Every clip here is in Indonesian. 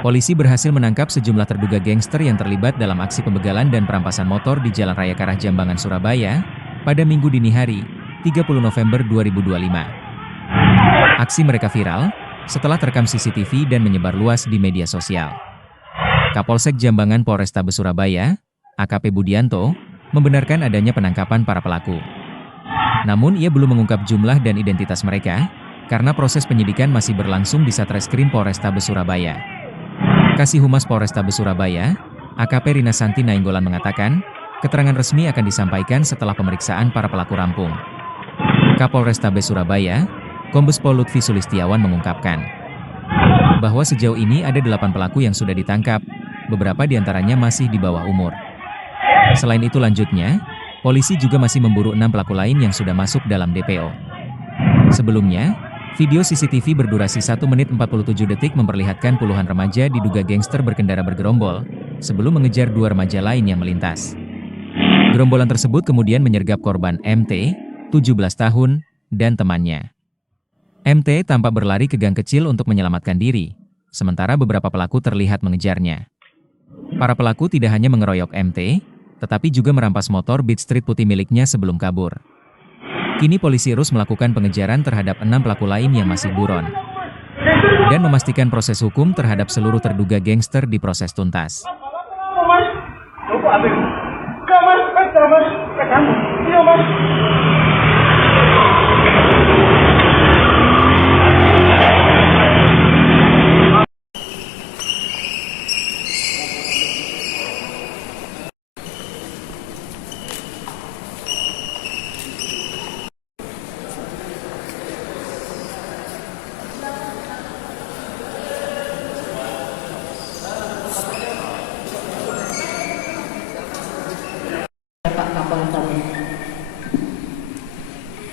Polisi berhasil menangkap sejumlah terduga gangster yang terlibat dalam aksi pembegalan dan perampasan motor di Jalan Raya Karah Jambangan, Surabaya, pada Minggu dini hari, 30 November 2025. Aksi mereka viral setelah terekam CCTV dan menyebar luas di media sosial. Kapolsek Jambangan Polrestabes Surabaya, AKP Budianto, membenarkan adanya penangkapan para pelaku. Namun ia belum mengungkap jumlah dan identitas mereka, karena proses penyidikan masih berlangsung di Satreskrim Polrestabes Surabaya. Kasih Humas Polrestabes Surabaya, AKP Rina Santi Nainggolan mengatakan, keterangan resmi akan disampaikan setelah pemeriksaan para pelaku rampung. Kapolrestabes Surabaya, Kombes Pol Lutfi Sulistiawan mengungkapkan bahwa sejauh ini ada 8 pelaku yang sudah ditangkap, beberapa diantaranya masih di bawah umur. Selain itu lanjutnya, polisi juga masih memburu 6 pelaku lain yang sudah masuk dalam DPO. Sebelumnya, video CCTV berdurasi 1 menit 47 detik memperlihatkan puluhan remaja diduga gangster berkendara bergerombol, sebelum mengejar 2 remaja lain yang melintas. Gerombolan tersebut kemudian menyergap korban MT, 17 tahun, dan temannya. MT tampak berlari ke gang kecil untuk menyelamatkan diri, sementara beberapa pelaku terlihat mengejarnya. Para pelaku tidak hanya mengeroyok MT, tetapi juga merampas motor Beat Street putih miliknya sebelum kabur. Kini polisi terus melakukan pengejaran terhadap 6 pelaku lain yang masih buron, dan memastikan proses hukum terhadap seluruh terduga gangster diproses tuntas. Pak Kapolres.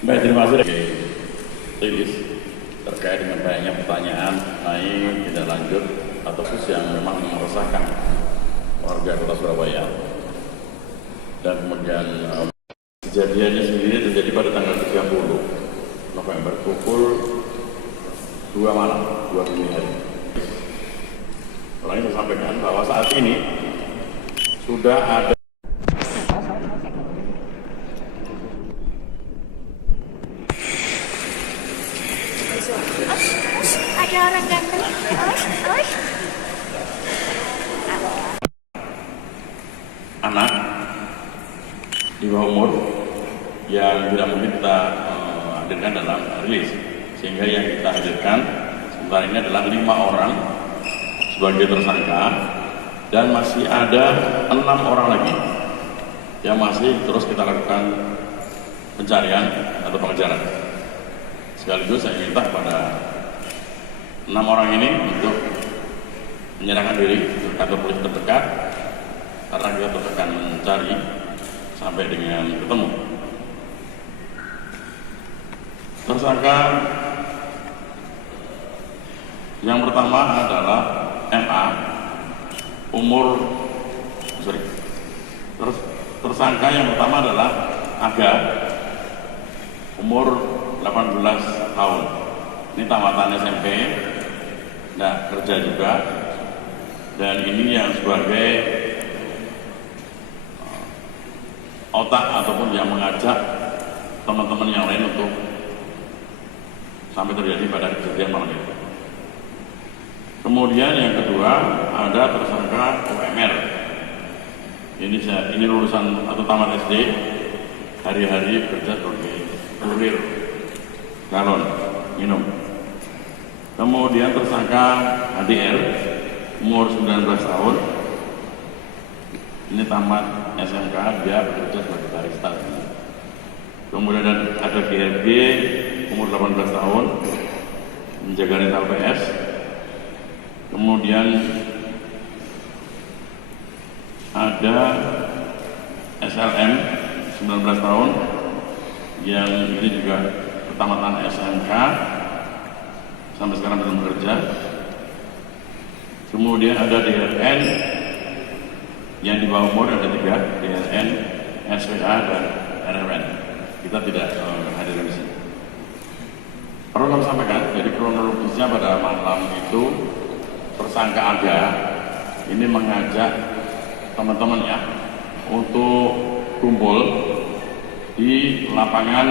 Baik, terima kasih. Rilis terkait dengan banyaknya pertanyaan mengenai tindak lanjut atau kasus yang memang meresahkan warga Kota Surabaya. Dan kemudian kejadiannya sendiri terjadi pada tanggal 30 November pukul 2 malam, 2 dini hari. Orang ini sampaikan bahwa saat ini sudah ada ada orang ganteng. anak di bawah umur yang tidak mungkin kita hadirkan dalam rilis, sehingga yang kita hadirkan sementara ini adalah 5 orang sebagai tersangka, dan masih ada 6 orang lagi yang masih terus kita lakukan pencarian atau pengejaran. Sekaligus saya minta kepada 6 orang ini untuk menyerahkan diri ke kantor polisi terdekat, karena kita terus akan mencari sampai dengan ketemu. Tersangka yang pertama adalah MA, tersangka yang pertama adalah Aga, umur 18 tahun. Ini tamatan SMP, nah kerja juga, dan ini yang sebagai otak ataupun yang mengajak teman-teman yang lain untuk sampai terjadi pada kejadian malam itu. Kemudian yang kedua ada tersangka UMR. Ini lulusan atau tamat SD, hari-hari bekerja sebagai kurir galon minum. Kemudian tersangka HDR, umur 19 tahun. Ini tamat SMK, dia bekerja sebagai barista. Kemudian ada GRG, umur 18 tahun, menjaga rental PS. Kemudian ada SLM, 19 tahun, yang ini juga tamatan SMK, sampai sekarang belum bekerja. Kemudian ada DRN, yang di bawah umur ada 3, DRN, SPA, dan RMN. Kita tidak hadir di sini. Perlu kami sampaikan, jadi kronologisnya pada malam itu tersangka Aga ini mengajak teman-temannya untuk kumpul di lapangan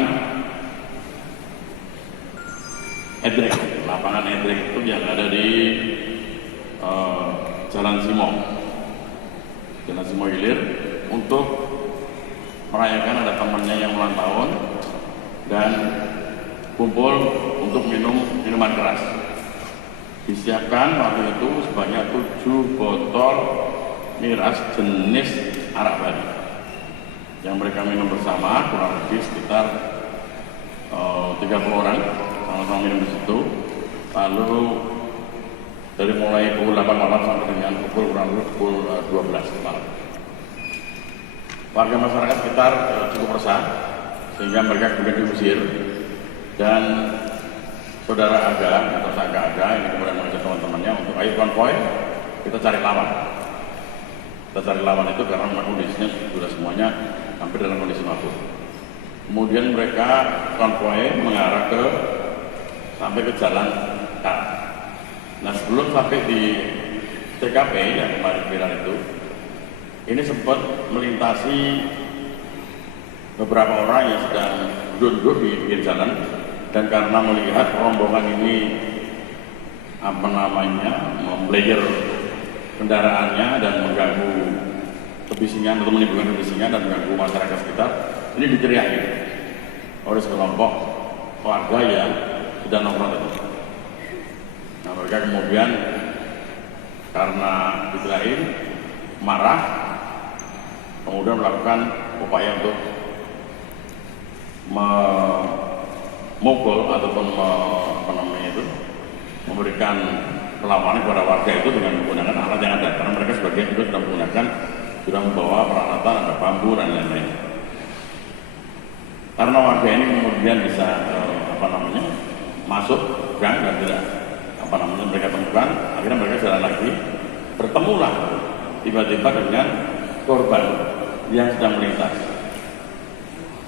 Edrek. Lapangan Edrek itu yang ada di Jalan Simo Hilir, untuk merayakan ada temannya yang ulang tahun dan kumpul untuk minum minuman keras. Disiapkan waktu itu sebanyak 7 botol miras jenis arak Bali yang mereka minum bersama, kurang lebih sekitar 30 orang sama-sama minum di situ. Lalu dari mulai pukul 8 malam sampai dengan kurang lebih pukul 12 malam. Warga masyarakat sekitar cukup resah sehingga mereka kemudian diusir, dan saudara Aga atau tersangka Aga ini kemudian mengajak teman-temannya untuk ayo konvoy kita cari lawan. Kita cari lawan itu karena memang kondisinya sudah semuanya hampir dalam kondisi mabuk. Kemudian mereka konvoy mengarah sampai ke jalan K. Nah, sebelum sampai di TKP yang kemarin viral itu, ini sempat melintasi beberapa orang yang sedang duduk di pinggir jalan, dan karena melihat rombongan ini memplayer kendaraannya dan mengganggu kebisingan atau menimbulkan kebisingan dan mengganggu masyarakat sekitar, ini diteriaki oleh sekelompok warga yang sedang nongkrong itu. Nah, mereka kemudian karena diteriakin marah, kemudian melakukan upaya untuk memukul ataupun memberikan perlawanan kepada warga itu dengan menggunakan alat yang ada, karena mereka sebagian juga sudah membawa peralatan, ada bambu dan lain-lain. Karena warga ini kemudian bisa masuk gang dan tidak mereka temukan, akhirnya mereka jalan lagi, bertemulah tiba-tiba dengan korban yang sedang melintas.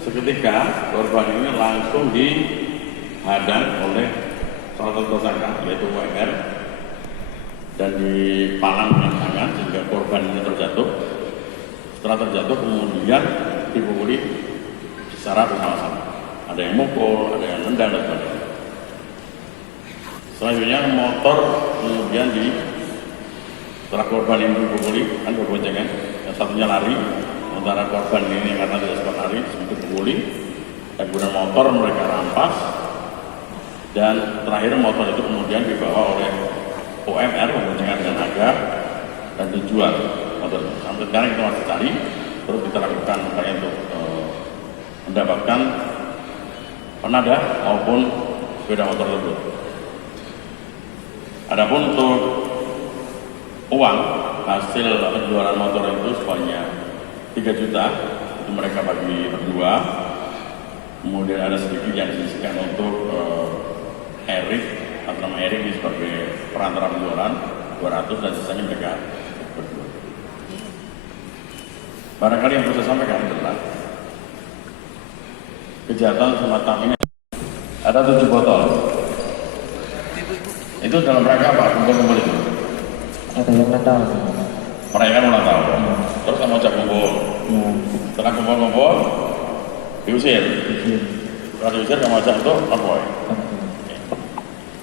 Seketika korban ini langsung dihadang oleh salah satu tersangka yaitu WR dan dipalang dengan tangan sehingga korban ini terjatuh. Setelah terjatuh kemudian dipukuli secara bersama-sama. Ada yang mukul, ada yang nendang dan sebagainya. Selanjutnya motor kemudian setelah korban ini dipukuli, kan berboncengan, yang satunya lari, sementara korban ini karena tidak sempat lari, sempat dipukuli, dan kemudian motor mereka rampas, dan terakhir motor itu kemudian dibawa oleh OMR, berboncengan dengan Aga, dan dijual motor. Sampai sekarang kita masih cari, terus kita lakukan upaya untuk mendapatkan penadah maupun sepeda motor tersebut. Adapun untuk uang hasil penjualan motor itu sebanyak 3 juta, itu mereka bagi berdua. Kemudian ada sedikit yang disisihkan untuk Erik, atau nama Erik ini sebagai perantara penjualan 200, dan sisanya mereka berdua. Barangkali yang bisa sampaikan adalah kejahatan semacam ini ada 7 botol. Itu dalam rangka apa? Kumpul-kumpul itu? Ada yang ulang tahun. Merayakan ulang tahun. Terus kamu ajak kumpul. Setelah kumpul-kumpul, diusir. Setelah diusir kamu ajak untuk konvoy.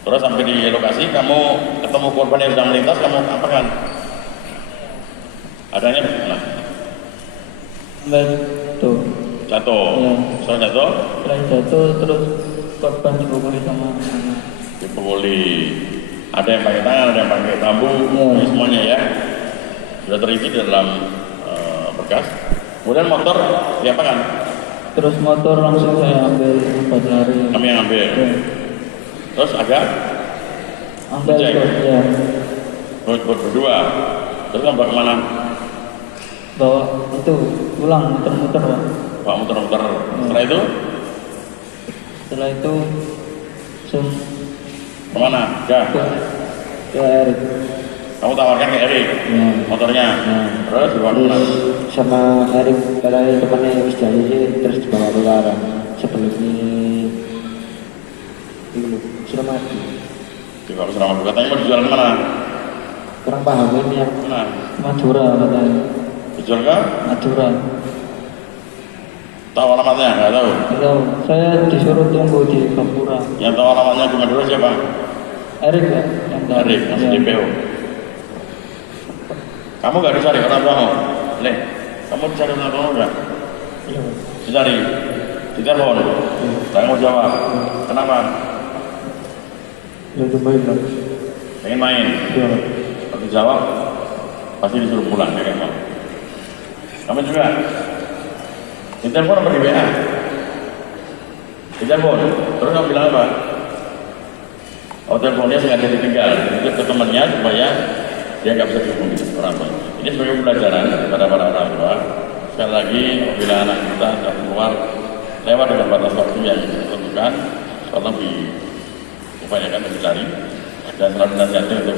Terus sampai di lokasi kamu ketemu korban yang sedang melintas, kamu apakan? Adanya bagaimana? Jatuh. Jatuh. Ya. Setelah jatuh? Setelah jatuh terus korban dipukuli sama anak. Dipukuli. Ada yang pakai tangan, ada yang pakai bambu, ini semuanya ya. Sudah terisi di dalam berkas. Kemudian motor diapakan? Terus motor langsung saya ambil buat lari. Kami yang ambil. Ya. Terus agak Ambil Cek. ya. berdua. Terus kamu bawa kemana? Bawa itu pulang muter-muter Pak. Bawa muter-muter. Setelah itu kemana? Ya. ke Erik. Kamu tawarkan ke Erik motornya. Terus dibawa kemana? Sama Erik karena temannya wis jadi terus dibawa keluar sebelum ini Suramadu. Dibawa ke Suramadu. Katanya mau dijual kemana? kurang paham ini yang Nah, Madura katanya. dijual ke? Madura. Tahu alamatnya? Nggak tahu. Itu saya disuruh tunggu di Gapura. Yang tahu alamatnya di Madura siapa? Erik ya, yang tahu. Arif, masih Ya. DPO. Kamu nggak dicari orang tuamu? Leh, kamu dicari orang tuamu nggak? Iya. Dicari? Ditelepon? Tak mau jawab. Kenapa? Ya itu baik lah. Pengen main? Iya. Waktu jawab, pasti disuruh pulang ya kan? Kamu juga? Ditelepon apa di WA? Ditelepon, terus kamu bilang apa? Oh, teleponnya sengaja ditinggal, itu ke temannya supaya dia nggak bisa dihubungi orang tua. Ini sebagai pembelajaran kepada para orang tua. Sekali lagi, bila anak kita sudah keluar lewat dengan batas waktu yang ditentukan, tolong diupayakan untuk dicari dan selalu dinasihati untuk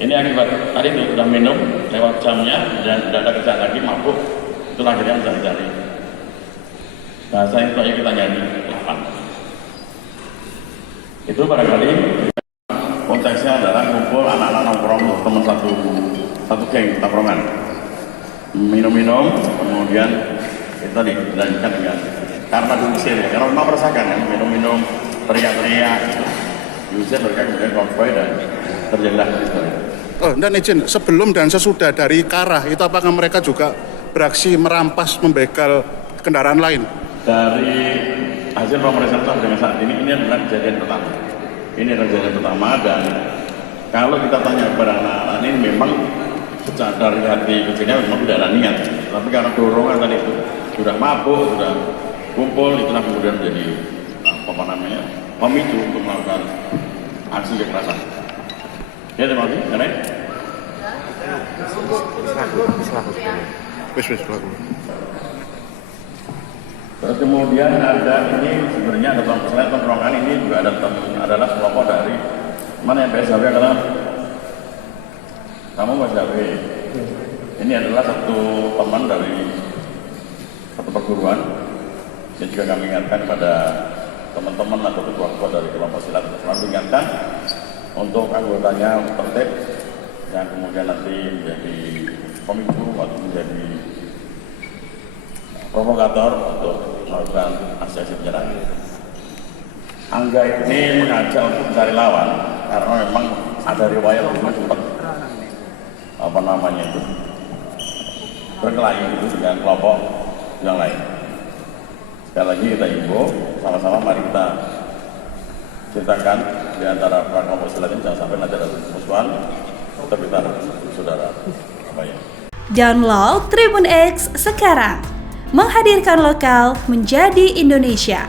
ini akibat tadi itu sudah minum lewat jamnya dan tidak ada kerjaan lagi mabuk, itu akhirnya bisa dicari. Bahasa itu aja kita nyanyi 8. Itu barangkali konteksnya adalah kumpul anak-anak nongkrong teman satu geng tongkrongan minum-minum, kemudian itu tadi dilanjutkan dengan karena diusir ya, karena memang merasakan kan minum-minum teriak-teriak diusir mereka kemudian konvoy dan terjadilah historia. Oh, dan izin, sebelum dan sesudah dari Karah itu apakah mereka juga beraksi merampas, membegal kendaraan lain? Dari hasil pemeriksaan sampai dengan saat ini adalah kejadian pertama. Ini adalah kejadian pertama dan kalau kita tanya kepada anak-anak ini memang sejak dari hati kecilnya memang tidak ada niat. Tapi karena dorongan tadi itu sudah mabuk, sudah kumpul, itulah kemudian menjadi pemicu untuk melakukan aksi kekerasan. Ya, terima kasih. Nenek. Wis pelaku. Terus kemudian ada ini sebenarnya ada selain tongkrongan ini juga adalah kelompok dari mana yang PSHW adalah kamu PSHW. Ini adalah satu teman dari satu perguruan yang juga kami ingatkan pada teman-teman atau ketua-ketua dari kelompok silat selalu ingatkan untuk anggotanya tertib yang kemudian nanti menjadi pemicu atau menjadi provokator untuk melakukan aksi-aksi penyerangan. Angga ini mengajak untuk mencari lawan karena memang ada riwayat dulu sempat berkelahi itu dengan kelompok yang lain. Sekali lagi kita himbau sama-sama mari kita ceritakan di antara para kelompok silat ini jangan sampai nanti ada permusuhan, tetap kita saudara apa ya. Download Tribun X sekarang. Menghadirkan lokal menjadi Indonesia.